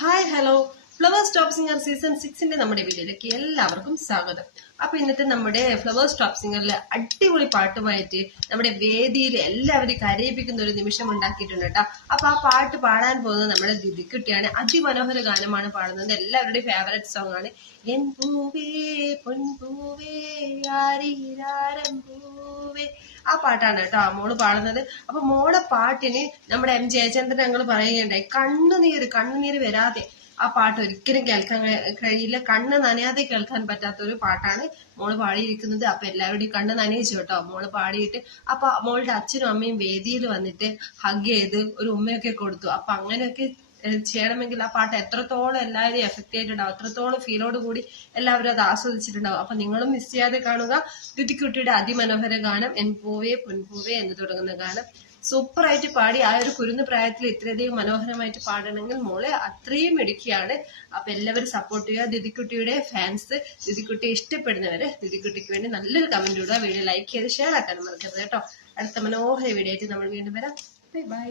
Hi hello Flowers top singer season സിക്സിന്റെ നമ്മുടെ വീഡിയോയിലേക്ക് എല്ലാവർക്കും സ്വാഗതം. അപ്പൊ ഇന്നത്തെ നമ്മുടെ ഫ്ലവർ സ്റ്റോപ്പ് സിംഗറിൽ അടിപൊളി പാട്ടുമായിട്ട് നമ്മുടെ വേദിയിൽ എല്ലാവരും കരയിപ്പിക്കുന്ന ഒരു നിമിഷം ഉണ്ടാക്കിയിട്ടുണ്ട് കേട്ടോ. അപ്പൊ ആ പാട്ട് പാടാൻ പോകുന്നത് നമ്മുടെ ദിദിക്കുട്ടിയാണ്. അതിമനോഹര ഗാനമാണ് പാടുന്നത്. എല്ലാവരുടെയും ഫേവറേറ്റ് സോങ് ആണ്. എൻ പൂവേ പൊൻപൂവേ ആരീരാരം പൂവേ. ആ പാട്ടാണ് കേട്ടോ മോൾ പാടുന്നത്. അപ്പൊ മോളെ പാട്ടിന് നമ്മുടെ എം ജയചന്ദ്രൻ ഞങ്ങൾ പറയുകയുണ്ടായി കണ്ണുനീര് കണ്ണുനീര് വരാതെ. ആ പാട്ട് ഒരിക്കലും കേൾക്കാൻ കഴിയില്ല. കണ്ണ് നനയാതെ കേൾക്കാൻ പറ്റാത്ത ഒരു പാട്ടാണ് മോൾ പാടിയിരിക്കുന്നത്. അപ്പൊ എല്ലാവരുടെയും കണ്ണ് നനയിച്ചു കേട്ടോ മോൾ പാടിയിട്ട്. അപ്പൊ മോളുടെ അച്ഛനും അമ്മയും വേദിയിൽ വന്നിട്ട് ഹഗ് ചെയ്ത് ഒരു ഉമ്മയൊക്കെ കൊടുത്തു. അപ്പൊ അങ്ങനെയൊക്കെ ചെയ്യണമെങ്കിൽ ആ പാട്ട് എത്രത്തോളം എല്ലാവരെയും എഫക്ട് ചെയ്തിട്ടുണ്ടാവും അത്രത്തോളം ഫീലോട് കൂടി എല്ലാവരും അത് ആസ്വദിച്ചിട്ടുണ്ടാവും. അപ്പൊ നിങ്ങളും മിസ് ചെയ്യാതെ കാണുക. ദ്യുതിക്കുട്ടിയുടെ അതിമനോഹര ഗാനം എൻ പൂവേ പൊൻപൂവേ എന്ന് തുടങ്ങുന്ന ഗാനം. സൂപ്പറായിട്ട് പാടി. ആ ഒരു കുരുന്ന് പ്രായത്തിൽ ഇത്രയധികം മനോഹരമായിട്ട് പാടണമെങ്കിൽ മോളെ അത്രയും മിടുക്കിയാണ്. അപ്പൊ എല്ലാവരും സപ്പോർട്ട് ചെയ്യുക. ദിദിക്കുട്ടിയുടെ ഫാൻസ് ദിദിക്കുട്ടിയെ ഇഷ്ടപ്പെടുന്നവര് ദിദിക്കുട്ടിക്ക് വേണ്ടി നല്ലൊരു കമന്റ് ഇടുക. വീഡിയോ ലൈക്ക് ചെയ്ത് ഷെയർ ആക്കാനും മറക്കരുത് കേട്ടോ. അടുത്ത മനോഹര വീഡിയോ ആയിട്ട് നമ്മൾ വീണ്ടും വരാം. Bye bye